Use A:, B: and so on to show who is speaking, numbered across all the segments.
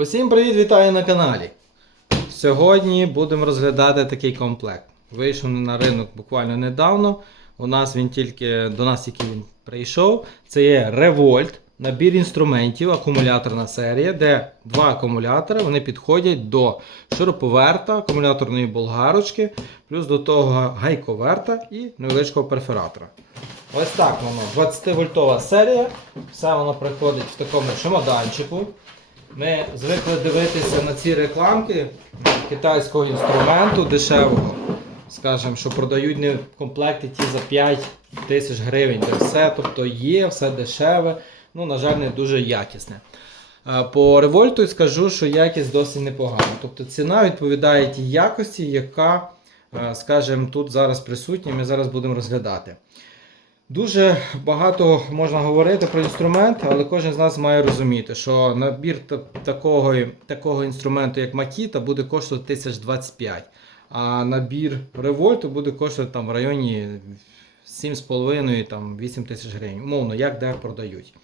A: Усім привіт, вітаю на каналі. Сьогодні будемо розглядати такий комплект. Вийшов на ринок буквально недавно. У нас він тільки до нас тільки він прийшов. Це є Revolt, набір інструментів, акумуляторна серія, де два акумулятори вони підходять до шуруповерта, акумуляторної болгарочки, плюс до того гайковерта і невеличкого перфоратора. Ось так воно. 20-вольтова серія. Все воно приходить в такому чемоданчику. Ми звикли дивитися на ці рекламки китайського інструменту дешевого. Скажемо, що продають не в комплекті ті за 5 тисяч гривень, де все, тобто є, все дешеве, ну, на жаль, не дуже якісне. По револьту скажу, що якість досить непогана. Тобто ціна відповідає тій якості, яка, е, скажімо, тут зараз присутня, ми зараз будемо розглядати. Дуже багато можна говорити про інструмент, але кожен з нас має розуміти, що набір та- такого, такого інструменту, як Макіта, буде коштувати 1025, а набір револьту буде коштувати там в районі 7,5-8 тисяч гривень. Умовно, як де продають.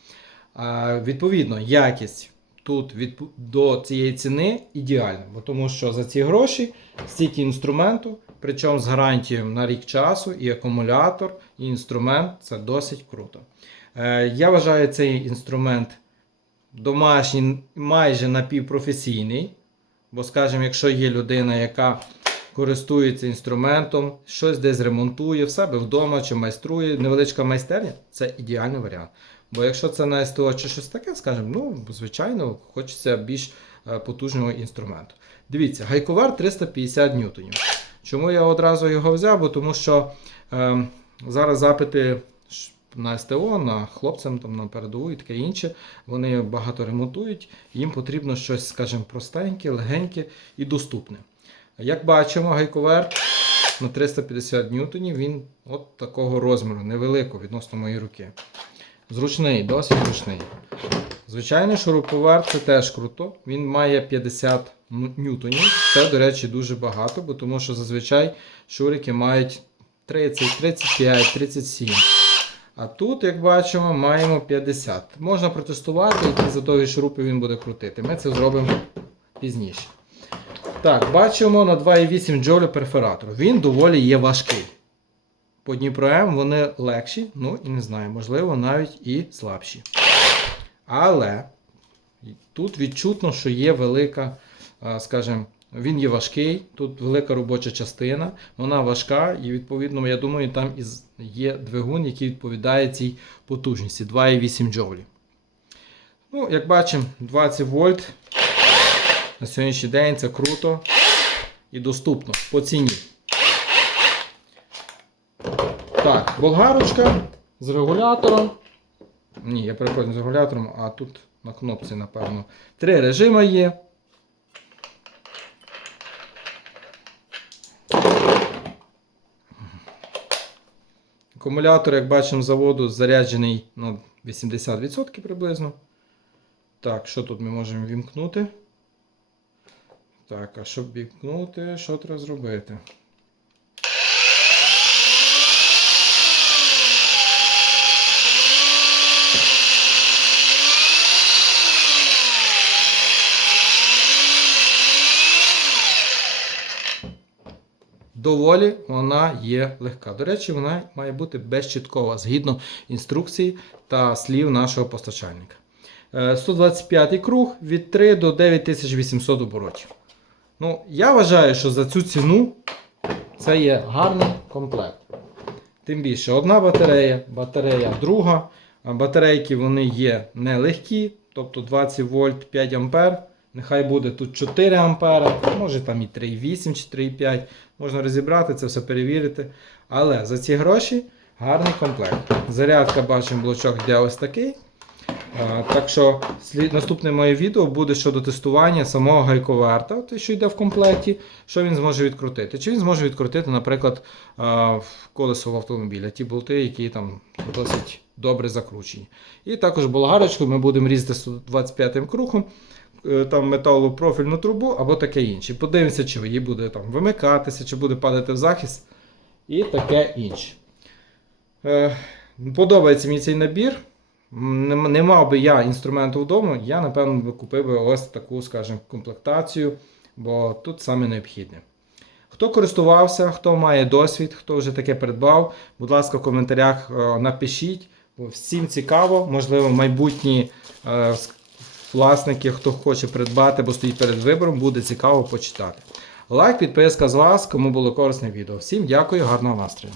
A: Відповідно, якість тут від, до цієї ціни ідеальна, бо тому що за ці гроші стільки інструменту, причому з гарантією на рік часу, і акумулятор, і інструмент це досить круто. Е, я вважаю цей інструмент домашній, майже напівпрофесійний. Бо, скажімо, якщо є людина, яка користується інструментом, щось десь ремонтує в себе вдома чи майструє, невеличка майстерня, це ідеальний варіант. Бо якщо це на СТО чи щось таке, скажімо, ну, звичайно, хочеться більш е, потужного інструменту. Дивіться, гайковар 350 ньютонів. Чому я одразу його взяв? Бо тому що е, зараз запити на СТО, на хлопцям там на передову і таке інше, вони багато ремонтують, їм потрібно щось, скажімо, простеньке, легеньке і доступне. Як бачимо, гайковер на 350 ньютонів, він от такого розміру, невеликого відносно моєї руки. Зручний, досить зручний. Звичайно, шуруповерт це теж круто. Він має 50 н- ньютонів. Це, до речі, дуже багато, бо тому що зазвичай шурики мають 30, 35, 37. А тут, як бачимо, маємо 50. Можна протестувати, які задовгі шурупи він буде крутити. Ми це зробимо пізніше. Так, бачимо на 2,8 джоля перфоратор. Він доволі є важкий. По Дніпро М вони легші, ну і не знаю, можливо, навіть і слабші. Але тут відчутно, що є велика, скажімо, він є важкий, тут велика робоча частина, вона важка, і відповідно, я думаю, там є двигун, який відповідає цій потужності 2,8 джоулі. Ну, як бачимо, 20 вольт. На сьогоднішній день це круто і доступно по ціні. Так, болгарочка з регулятором. Ні, я перепрошую, з регулятором, а тут на кнопці, напевно. Три режими є. Акумулятор, як бачимо, заводу заряджений на 80% приблизно. Так, що тут ми можемо вімкнути? Так, а щоб вімкнути, що треба зробити? Доволі вона є легка. До речі, вона має бути безчіткова згідно інструкцій та слів нашого постачальника. Е, 125 круг від 3 до 9800 оборотів. Ну, я вважаю, що за цю ціну це є гарний комплект. Тим більше одна батарея, батарея друга. Батарейки вони є нелегкі, тобто 20 вольт 5 ампер. Нехай буде тут 4 ампера, може там і 3,8 чи 3,5. Можна розібрати це все перевірити. Але за ці гроші гарний комплект. Зарядка, бачимо, блочок йде ось такий. Так що наступне моє відео буде щодо тестування самого гайковерта, те, що йде в комплекті, що він зможе відкрутити. Чи він зможе відкрутити, наприклад, колесо в автомобіля, ті болти, які там досить добре закручені. І також болгарочку ми будемо різати 125 кругом, е, там металопрофільну трубу або таке інше. Подивимося, чи її буде там вимикатися, чи буде падати в захист і таке інше. Е, Подобається мені цей набір. не, мав би я інструменту вдома, я напевно би купив би ось таку, скажімо, комплектацію, бо тут саме необхідне. Хто користувався, хто має досвід, хто вже таке придбав, будь ласка, в коментарях е, напишіть. Бо Всім цікаво, можливо, майбутні е, власники, хто хоче придбати, бо стоїть перед вибором, буде цікаво почитати. Лайк, підписка з вас, кому було корисне відео. Всім дякую, гарного настрою.